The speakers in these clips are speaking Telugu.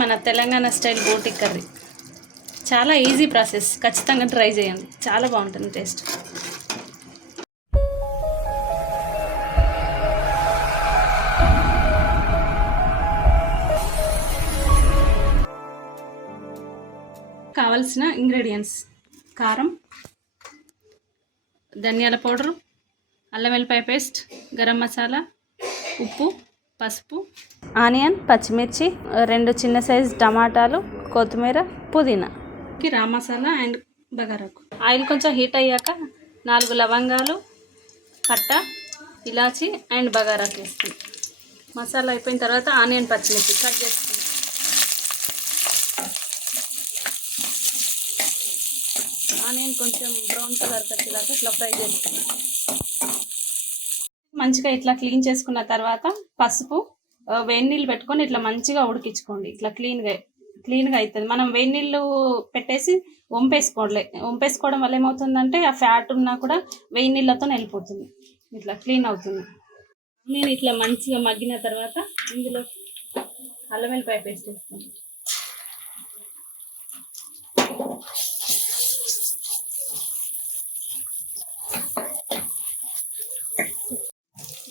మన తెలంగాణ స్టైల్ బోటి కర్రీ చాలా ఈజీ ప్రాసెస్. ఖచ్చితంగా ట్రై చేయండి, చాలా బాగుంటుంది టేస్ట్. కావలసిన ఇంగ్రీడియంట్స్: కారం, ధనియాల పౌడరు, అల్లం వెల్లిపాయ పేస్ట్, గరం మసాలా, ఉప్పు, పసుపు, ఆనియన్, పచ్చిమిర్చి, 2 చిన్న సైజు టమాటాలు, కొత్తిమీర, పుదీనా, రా మసాలా అండ్ బగారాకు. ఆయిల్ కొంచెం హీట్ అయ్యాక 4 లవంగాలు, పట్ట, ఇలాచి అండ్ బగారాకు వేస్తుంది. మసాలా అయిపోయిన తర్వాత ఆనియన్, పచ్చిమిర్చి కట్ చేస్తుంది. ఆనియన్ కొంచెం బ్రౌన్ కలర్ వచ్చేదాకా ఇట్లా ఫ్రై చేస్తుంది. మంచిగా ఇట్లా క్లీన్ చేసుకున్న తర్వాత పసుపు, వేడి నీళ్ళు పెట్టుకొని ఇట్లా మంచిగా ఉడికించుకోండి. ఇట్లా క్లీన్గా అవుతుంది. మనం వేడి నీళ్ళు పెట్టేసి వంపేసుకోవడం వల్ల ఏమవుతుందంటే ఆ ఫ్యాట్ ఉన్నా కూడా వేడి నీళ్ళతో వెళ్ళిపోతుంది, ఇట్లా క్లీన్ అవుతుంది. నేను ఇట్లా మంచిగా మగ్గిన తర్వాత ఇందులో అల్లం వెల్లిపాయ పేస్ట్ వేస్తాను.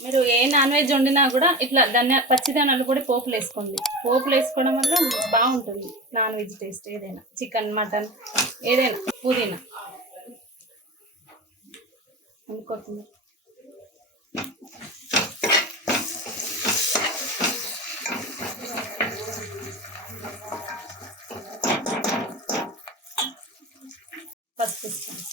మీరు ఏ నాన్ వెజ్ వండినా కూడా ఇట్లా పచ్చిదనాలు కూడా పోపులు వేసుకోండి. పోపులు వేసుకోవడం వల్ల బాగుంటుంది నాన్ వెజ్ టేస్ట్. ఏదైనా చికెన్, మటన్, ఏదైనా. పుదీనా, కొత్తిమీర, పసుపు వేసుకోండి.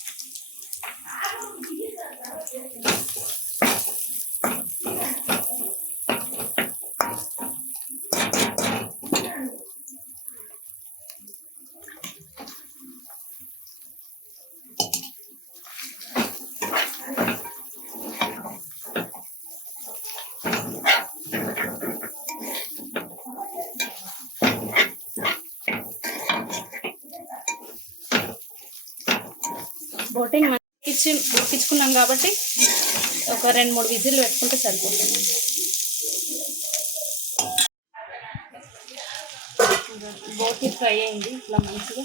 బోటిని ఉడికించుకున్నాం కాబట్టి ఒక 2-3 విజిల్లు పెట్టుకుంటే సరిపోతుంది. బోటి ఫ్రై అయింది ఇట్లా మంచిగా.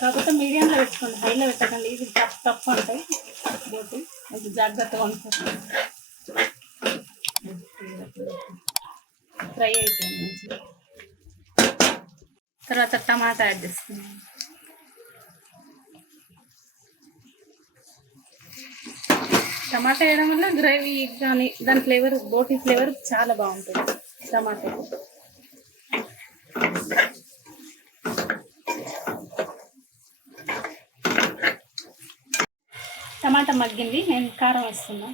కాకపోతే మీడియంలో పెట్టుకోండి, హైలో పెట్టకండి. ఇది టఫ్ ఉంటాయి బోటి, కొంచెం జాగ్రత్తగా ఉంటుంది. ఫ్రై అయిపోయింది మంచిగా. తర్వాత టమాటా యాడ్ చేస్తున్నాం. టమాటా వేయడం వల్ల గ్రేవీ కానీ దాని ఫ్లేవర్, బోటి ఫ్లేవర్ చాలా బాగుంటుంది టమాటా. టమాటా మగ్గింది, నేను కారం వేస్తున్నా.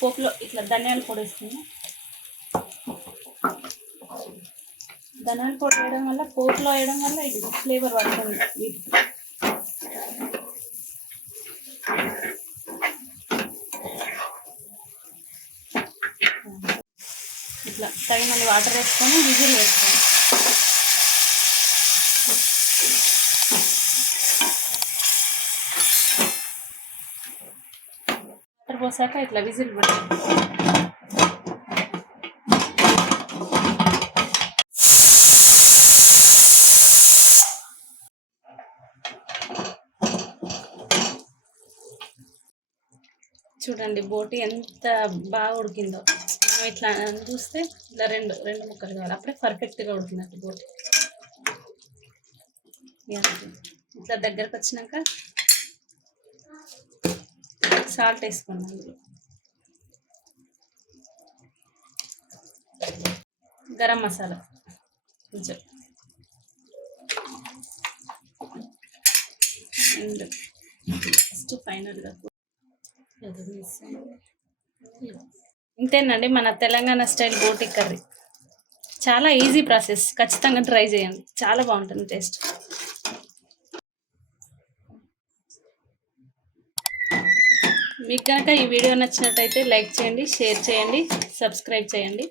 పోపులో ఇట్లా ధనియాల పొడి వేస్తున్నా. ధనియాల పొడి వేయడం వల్ల, పోపులో వేయడం వల్ల ఇది ఫ్లేవర్ పడుతుంది వీటికి. ఇట్లా తగినన్ని వాటర్ వేసుకొని విజిల్ వేసుకోండి. వాటర్ పోసాక ఇట్లా విజిల్ పెట్టండి. చూడండి బోటి ఎంత బాగా ఉడికిందో. మనం ఇట్లా చూస్తే ఇట్లా రెండు ముక్కలు కావాలి, అప్పుడే పర్ఫెక్ట్గా ఉడికినట్టు బోటి. ఇట్లా దగ్గరకు వచ్చినాక సాల్ట్ వేసుకోండి. అందులో గరం మసాలా కొంచెం, అండ్ ఫస్ట్ ఫైనల్గా ఇంతేనండి మన తెలంగాణ స్టైల్ బోటి కర్రీ. చాలా ఈజీ ప్రాసెస్. ఖచ్చితంగా ట్రై చేయండి, చాలా బాగుంటుంది టేస్ట్. మీకు కనుక ఈ వీడియో నచ్చినట్టయితే లైక్ చేయండి, షేర్ చేయండి, సబ్స్క్రైబ్ చేయండి.